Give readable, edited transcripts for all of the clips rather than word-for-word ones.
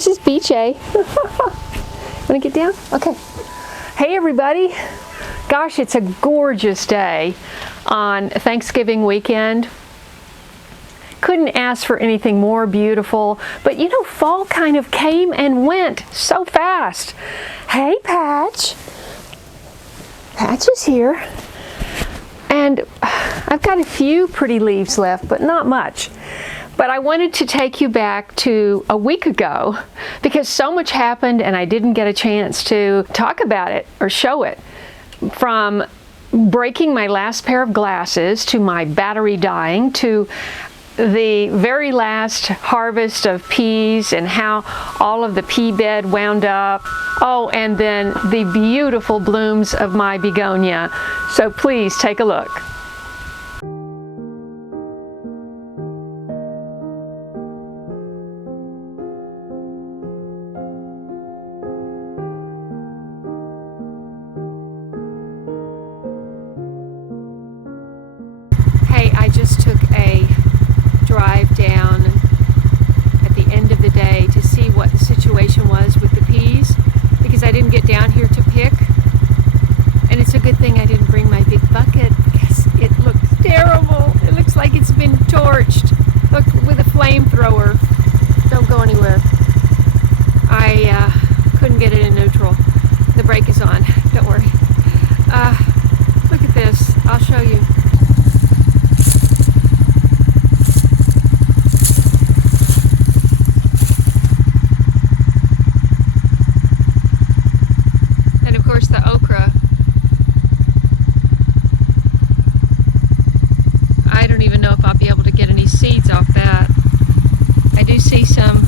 This is BJ. Want to get down? Okay. Hey everybody. Gosh, it's a gorgeous day on Thanksgiving weekend. Couldn't ask for anything more beautiful, but you know, fall kind of came and went so fast. Hey Patch. Patch is here. And I've got a few pretty leaves left, but not much. But I wanted to take you back to a week ago because so much happened and I didn't get a chance to talk about it or show it. From breaking my last pair of glasses to my battery dying to the very last harvest of peas and how all of the pea bed wound up. Oh, and then the beautiful blooms of my begonia. So please take a look. Hey, I just took a drive down at the end of the day to see what the situation was with the peas because I didn't get down here to pick, and it's a good thing I didn't bring my big bucket because it looks terrible. It looks like it's been torched. Look, with a flamethrower. Don't go anywhere. I couldn't get it in neutral. The brake is on. Don't worry. Look at this. I'll show you. The okra. I don't even know if I'll be able to get any seeds off that. I do see some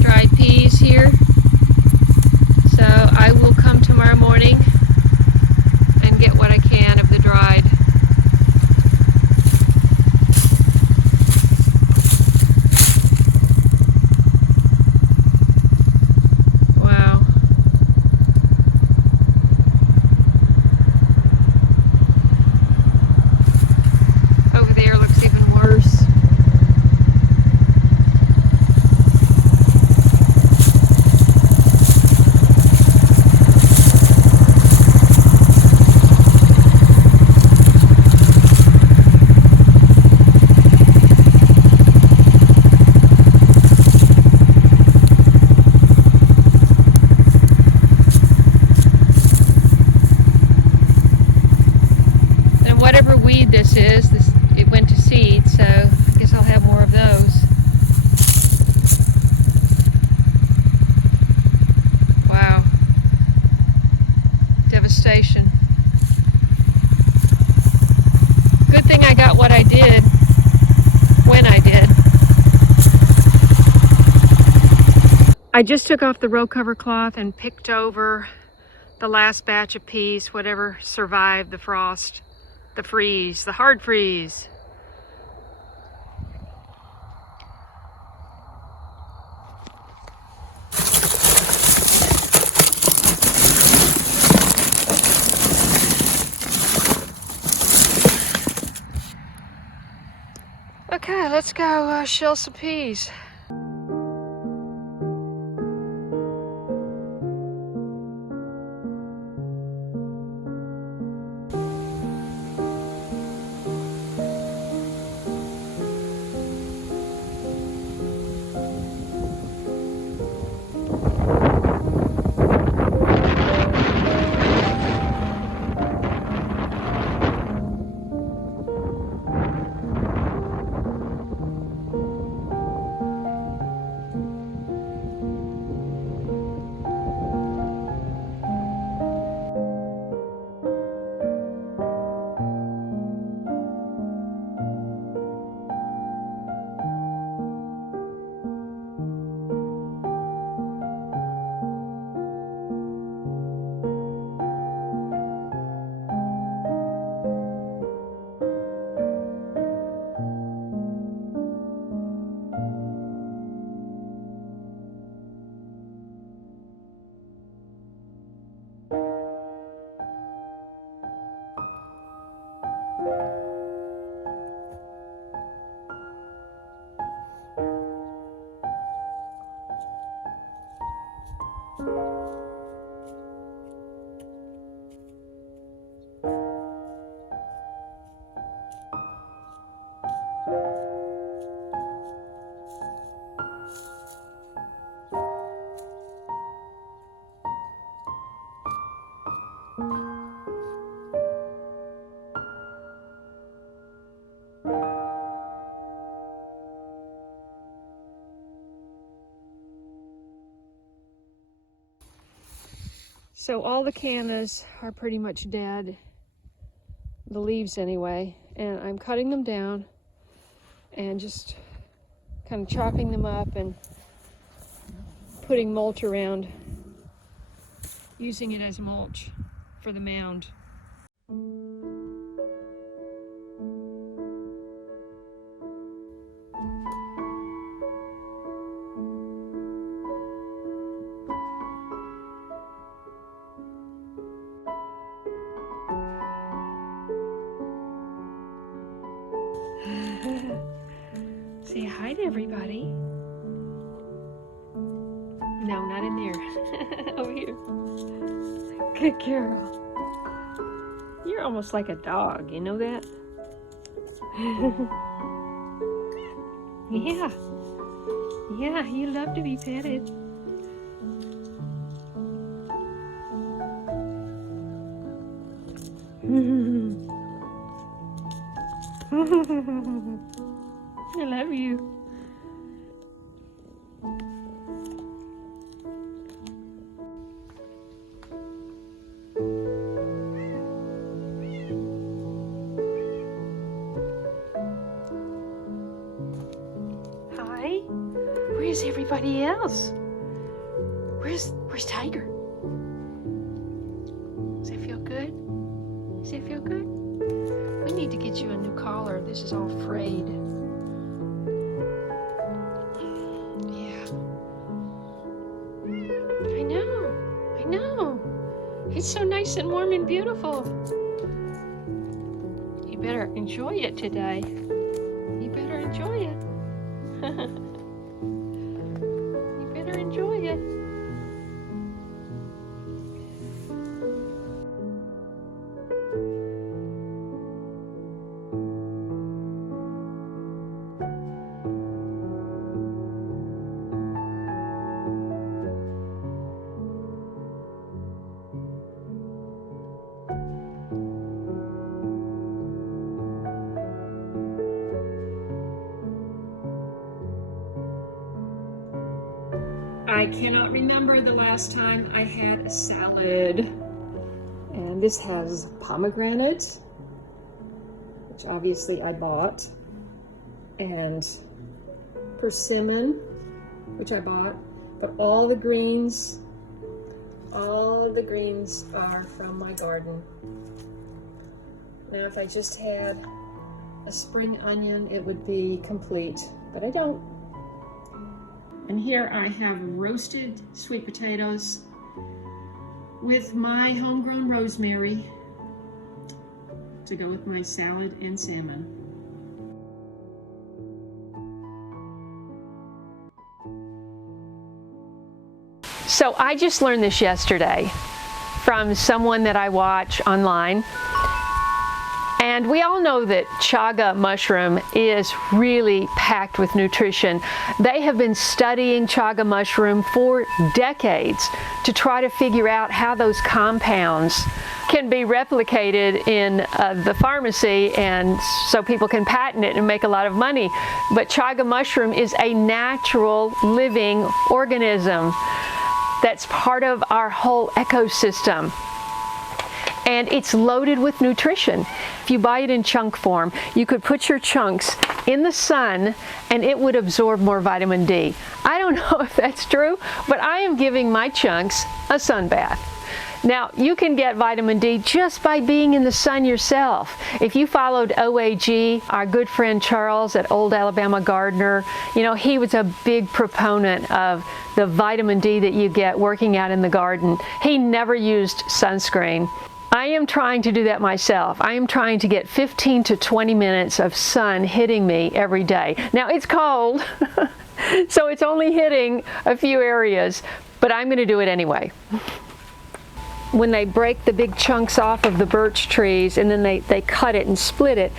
dried peas here. So I will come tomorrow morning and get what I can of the dried. It went to seed, so I guess I'll have more of those. Wow. Devastation. Good thing I got what I did when I did. I just took off the row cover cloth and picked over the last batch of peas, whatever survived the frost. The freeze, the hard freeze. Okay, let's go shell some peas. So all the cannas are pretty much dead, the leaves anyway, and I'm cutting them down and just kind of chopping them up and putting mulch around, using it as mulch for the mound. Say hi to everybody. No, not in there. Over here. Good girl. You're almost like a dog, you know that? Yeah. Yeah, you love to be petted. I love you. Hi. Where's everybody else? Where's Tiger? Does that feel good? Does that feel good? We need to get you a new collar. This is all frayed. Yeah. I know. It's so nice and warm and beautiful. You better enjoy it today. You better enjoy it. You better enjoy it. I cannot remember the last time I had a salad. And this has pomegranate, which obviously I bought, and persimmon, which I bought, but all the greens are from my garden. Now if I just had a spring onion, it would be complete, but I don't. And here I have roasted sweet potatoes with my homegrown rosemary to go with my salad and salmon. So I just learned this yesterday from someone that I watch online. And we all know that chaga mushroom is really packed with nutrition. They have been studying chaga mushroom for decades to try to figure out how those compounds can be replicated in the pharmacy, and so people can patent it and make a lot of money. But chaga mushroom is a natural living organism that's part of our whole ecosystem. And it's loaded with nutrition. If you buy it in chunk form, you could put your chunks in the sun and it would absorb more vitamin D. I don't know if that's true, but I am giving my chunks a sun bath. Now, you can get vitamin D just by being in the sun yourself. If you followed OAG, our good friend Charles at Old Alabama Gardener, you know, he was a big proponent of the vitamin D that you get working out in the garden. He never used sunscreen. I am trying to do that myself. I am trying to get 15 to 20 minutes of sun hitting me every day. Now it's cold, so it's only hitting a few areas, but I'm going to do it anyway. When they break the big chunks off of the birch trees and then they cut it and split it,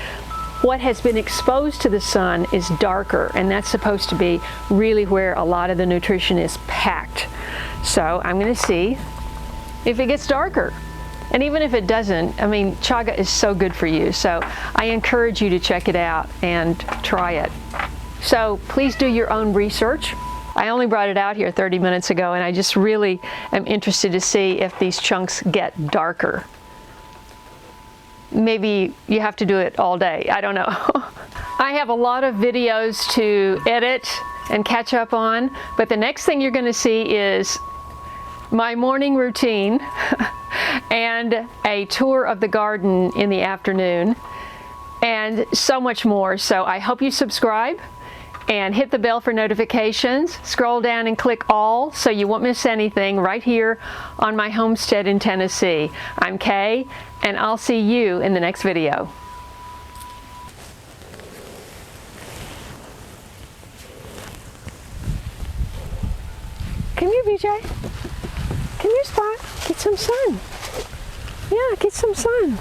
what has been exposed to the sun is darker, and that's supposed to be really where a lot of the nutrition is packed. So I'm going to see if it gets darker. And even if it doesn't, I mean, chaga is so good for you. So I encourage you to check it out and try it. So please do your own research. I only brought it out here 30 minutes ago, and I just really am interested to see if these chunks get darker. Maybe you have to do it all day. I don't know. I have a lot of videos to edit and catch up on, but the next thing you're going to see is my morning routine and a tour of the garden in the afternoon and so much more. So I hope you subscribe and hit the bell for notifications. Scroll down and click all so you won't miss anything right here on my homestead in Tennessee. I'm Kaye, and I'll see you in the next video. Come here, BJ. Come here, Spot. Get some sun. Yeah, get some sun.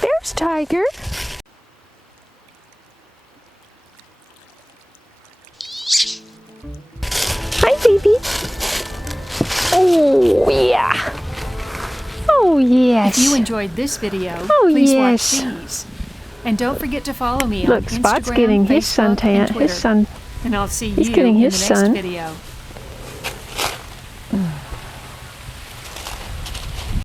There's Tiger. Hi, baby. Oh, yeah. Oh, yes. If you enjoyed this video, Oh, please yes. watch these. And don't forget to follow me on Look, Instagram, Spot's getting his Facebook, suntan. and Twitter. His sun. And I'll see He's you getting in his the next sun. video.